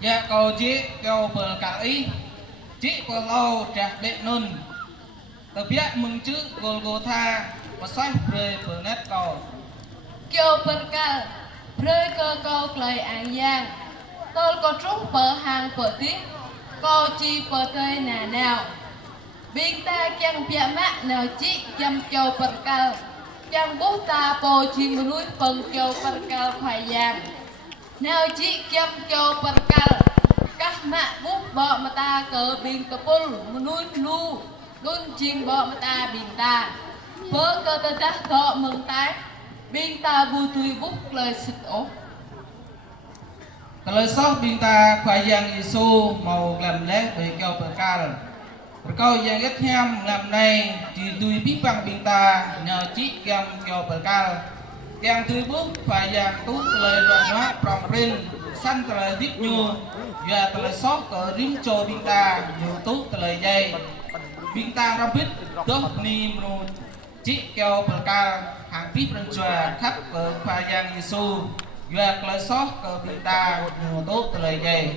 Dạ cầu chị cầu bờ cả ý chị của lâu trả bệ nôn tờ biết mừng chữ Golgotha và xoay rơi bờ nét cầu Kêu perkal, rơi cơ câu lời an giang. Tôi có trúc bờ hàng bờ tiết, câu chi bờ tơi nà nào. Biên ta chẳng bịa mát nào chị chăm kêu perkal. Chẳng bút ta bồ chi mù núi phần kêu perkal khoai giang. Nào chị chăm kêu perkal. Các mạ bút bọ mà ta cờ biên cờ bùl mù núi lu. Đun chim bọ mà ta biên ta. Bơ cơ tơ đắc thọ mừng tái. Biên ta bùi tùy bút lời xịt ổ. lời sót biên ta khoai giang Giêsu màu làm lẽ về kêu bờ cal rồi câu giang ghét hem làm này chỉ tùy biết bằng biên ta nhờ chị kem kêu bờ cal yang tùy bước khoai giang tú lời đoạn hóa prong rin săn lời viết nhu và lời sót cờ rim cho biên ta nhiều tú lời dây biên ta ra biết đốt ni mru chị kêu bờ cal hàng biết rừng chùa khắp ở khoai giang Giêsu và lời sót cờ biên ta nhiều tú lời dây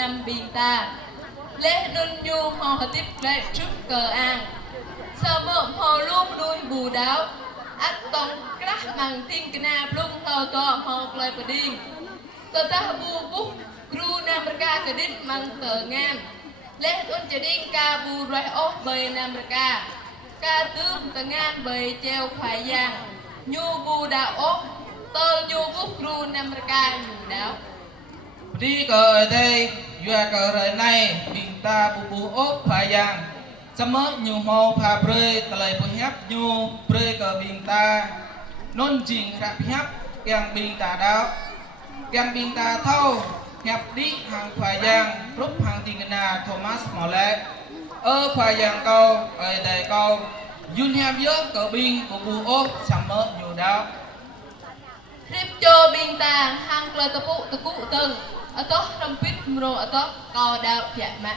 Nam Biên ta lễ đun nhu họ tiếp lễ trước cờ an sợ mượm họ luôn đuôi bù đáo ắt tông krah bằng tin kena plung tàu to họ lời bờ điên tờ ta bu bút ru Nam Mereka kedin mang tờ ngam lễ đun chỉ điên ca bu roe ốc bầy Nam Mereka ca tướng tờ ngam bầy treo khoai giang nhu bu đạo ốc tơ nhu bút ru Nam Mereka nhu đáo đi cờ ở đây vừa cờ rời này bình ta bù bù ốp phải giang sớm mới nhiều màu phà bơi tờ lời bù hép nhu bơi cờ bình ta nôn chỉnh rạp hép kèng bình ta đáo kèng bình ta thâu hẹp đi hàng phải giang rút hàng tình na Thomas Mole ở phải giang câu ở đây câu yun hẹp giữa cờ bình của bù ốp sớm mới nhiều đáo Rip cho Biên ta hang lời tập cụ từng ở tốt trong pít mro ở tốt co đào dạ mạ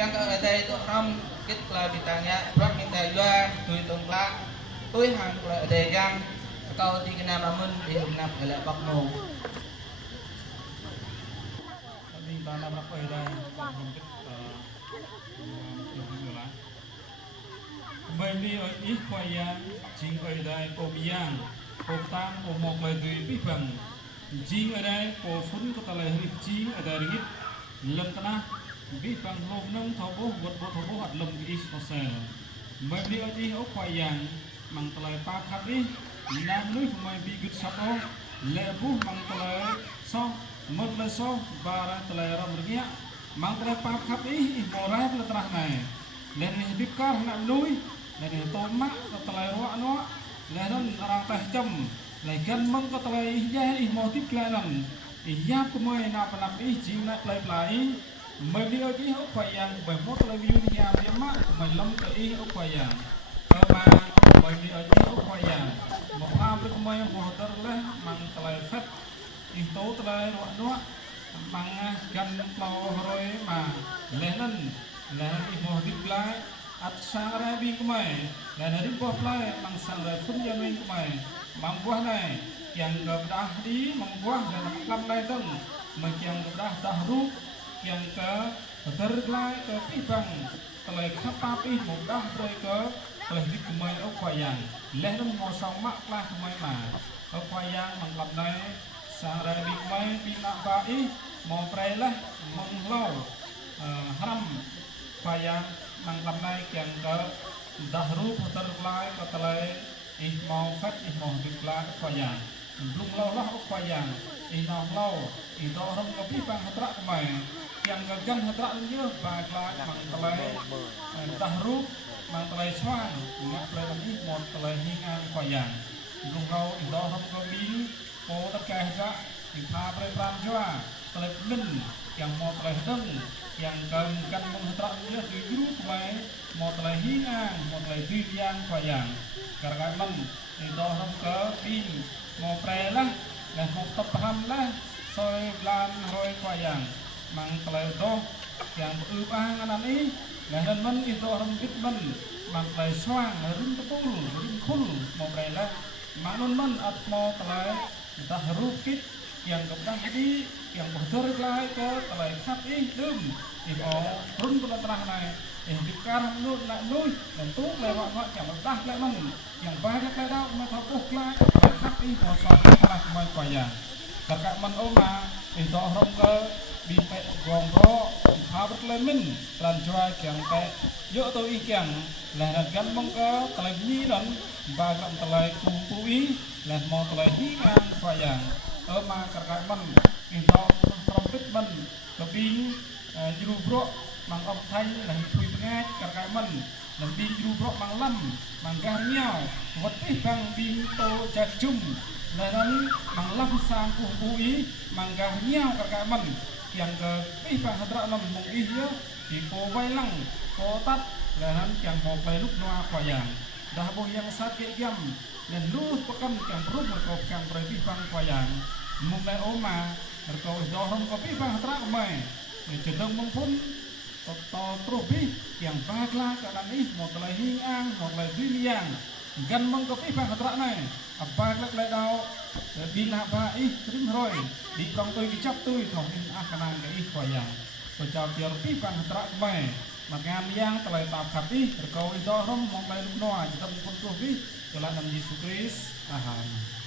yang ada itu ham kit lah ditanya berat minta juga tui tongklak tui hang kalau ada yang kau tinggal namun di enam gelap bakmo tapi tanah berapa ya kembali ih kwayang jing oi ko biang ko tam ko mok lai tui pi bang jing ada ko fun ko talai ri jing ada ringit lem tanah bi bang lom nang thobo bot bot thobo hat lem is osel mới đi ở đi ốc khoai yang mang tờ pa khắp đi nam núi của mình bị gứt sập ô lệ bút mang tờ so một lệ so và tờ ram rgia mang tờ pa khắp đi morai tờ terah này lên đi kar nam núi lên tomat tờ roa nó lên orang teh jam lại gan mong tờ ya mau tiếp lên iya kumai na panap jing na play mới đi ở đi ốc khoai yang bởi một tờ view nhà dia mak kumai lom tờ ốc khoai yang mà bởi vì ở đây ốc khoai yang một ham được kumai một tờ le mang tờ phết tố tờ nó mang gan mau rồi mà lên một tiếp lại at sang ra bi kumai lên đi qua lại mang sang ra phun gia mình kumai mang buah này yang kebedah di membuah dan lam lai teng yang kebedah dahru yang ke terglai ke pibang telai khapa pi mudah roi ke telai di kumai ốc khoai yang leh dum mo song mak lah kumai ma ốc khoai yang mang lam nai sang ra bi kumai bi nak ba i mo prei lah mong lo haram khoai yang mang lam nai yang ke dahru terglai ke telai mau phát mau được lá khoai yang lung lâu lah khoai yang inam lâu itu orang kopi bang hatra kemai yang gagan hatra dia bagla mang telai dahru mang telai swan ngak telai ini mau telai hingan khoai yang lung lâu itu orang kopi po tất cả hatra di pha prei pram jua telai min yang mau telai deng yang gagan mang hatra dia di guru kemai mau telai hingan mau telai yang khoai yang karena men itu orang ke bin mau pre lah dan mau tepam lah soi lan roi khoai yang mang telai doh yang berubah anak ini dan men itu orang bit men mang telai swang rin tepul rin kul mau pre lah mang non men at mau telai dah rukit yang kebedah di yang bocor lah ke telai khap ih dum itu run terang này di karang nu nak nuôi dan tu lewat nak yang dah lek mong yang banyak lek dah ma thapuk lah khap ih mo so lah mai khoai yang kakak man oma itu orang ke bi pe gong ro pha bet le min tran jua yang pe yo tu i kyang lah gan mong ke telai ni dan ba lam telai ku pui lah mo telai hi ngang khoai yang ma kakak man itu trompet man lebih juru bro mang ông thanh là pui pengat kakak man lebih juru bro mang lam mang garniao vật ih bang bim to jajum dan mang lam sang ku pui mang garniao kakak man yang ke ih bang hatra lam mong ih ya di po vai lang po tat dan yang mau play lúc noa khoai yang dah boh yang sakit jam dan lu pekan yang perlu merkau yang berarti bang khoai yang mulai oma merkau dorong kopi bang hatra mai cenderung mengpun to trobi yang bagla kanan ih mau telai hingang mau telai diliang gan mong kopi bang hatra nai apa lek lek dau bila ba ih trim roi di kong tôi dicap tôi thong in kanan ke ih khoai yang pecah tiar pi bang hatra mai makan yang telai tap kapi merkau dorong mau telai noa kita mengpun trobi jalan Yesus Kristus.